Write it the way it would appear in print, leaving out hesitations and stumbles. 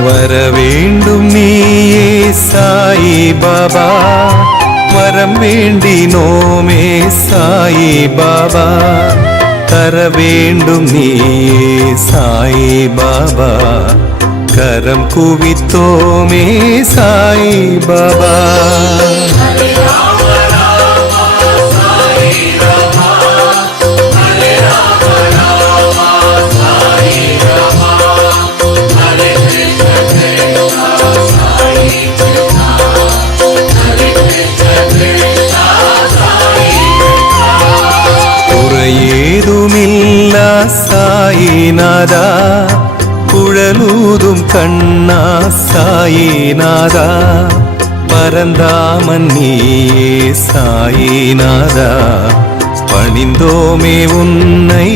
வரவேண்டும் நீயே சாயி பாபா, வரம் வேண்டினோமே சாயி பாபா, தர வேண்டும் நீயே சாயி பாபா, கரம் குவித்தோமே சாயி பாபா. ஏதுமில்லா சாயிநாதா, குழலூதும் கண்ணா சாயிநாதா, பரந்தாமன் நீயே சாயிநாதா, பணிந்தோமே உன்னை